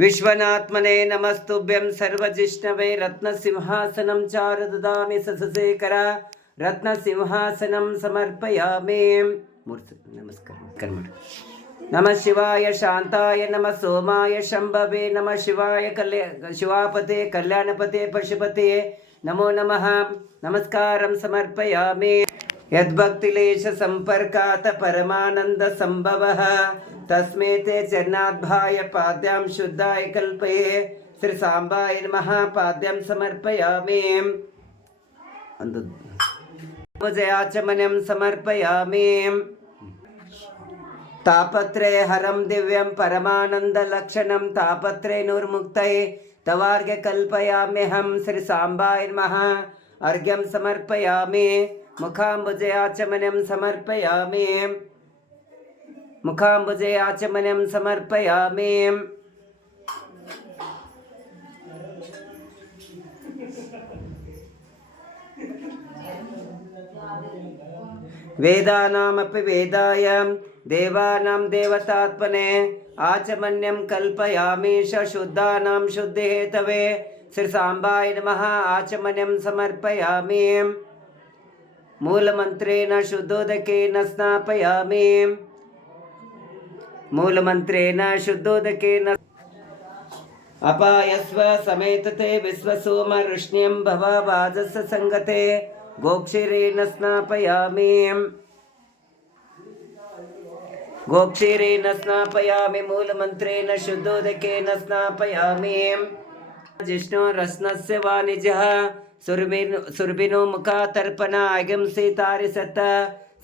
विश्वनात्मने नमस्तुभ्यं सर्वजिष्णवे रत्नसिंहासनं चारु ददामि सशेखर रत्नसिंहासनं समर्पयामि नमस्कार कर्म नमः शिवाय शांताय नमः सोमाय शंभवे नमः शिवाय शिवापते कल्याणपते पशुपते नमो नमः नमस्कारं समर्पयामि यद्भक्तिलेश संपर्कात परमानंद संभवः तस्मै ते चरणाद्भाय पाद्यां शुद्धाय कल्पये श्री सांबाय नमः पाद्यां समर्पयामि जयाचमनं समर्पयामि तापत्रय हरं दिव्यं परमानंद लक्षणं तापत्रय नुर्मुक्तये तवार्घ्य कल्पयाम्यहं श्री सांबाय नमः अर्घ्यं समर्पयामि मुखाम्बुजयाचमनं समर्पयामि मुखाम्बुजयाचमनं समर्पयामि वेदानामपि वेदाय देवानां देवतात्मने आचमन्यं कल्पयामि शुद्धानां शुद्धिहेतवे श्री सांबाय नमः आचमन्यं समर्पयामि मूलमंत्रेण शुद्धोदकेन स्नापयामि मूलमंत्रेण शुद्धोदकेन अपायस्व समेतते विश्वसोमऋष्ण्यं भववाजस्य संगते गोक्षीरेण स्नापयामि गोक्षीरेण स्नापयामि मूलमंत्रेण शुद्धोदकेन स्नापयामि जिष्णुरश्नस्य वाणिज्यः सुरभिनो मुखातर्पण अगंसे तारिसत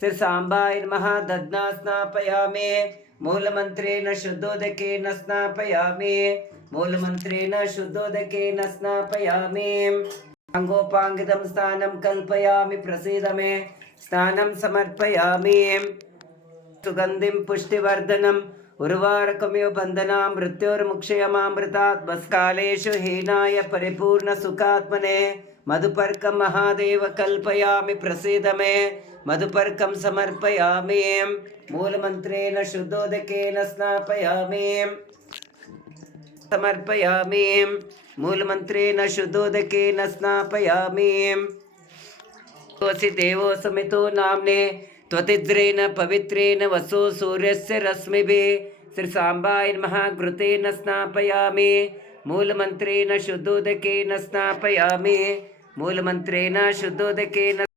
श्री सांबाय नमः दध्ना स्नापयामि मूलमंत्रेण शुद्धोदकेन स्नापयामि मूलमंत्रेण शुद्धोदकेन स्नापयामि अंगोपांगितं स्नानं कल्पयामि प्रसीद मे स्नानं समर्पयामि सुगंधिं पुष्टिवर्धनम् उर्वारकमिव बंधना मृत्योर्मुक्षयमामृतात् बस्कालेषु हीनाय परिपूर्ण सुखात्मने मधुपर्कं महादेव कल्पयामि प्रसीद मे मधुपर्कं समर्पयामि मूलमंत्रेण शुद्धोदकेन स्नापयामि समर्पयामि मूलमंत्रेण शुद्धोदकेन स्नापयामि देवो समितो नाम्ने त्वतिद्रेण पवित्रेण वसो सूर्यस्य रश्मिभिः श्री सांबाय नमः घृतेन स्नापयामि मूलमंत्रेण शुद्धोदकेन स्नापयामि मूलमंत्रेण शुद्धोदकेन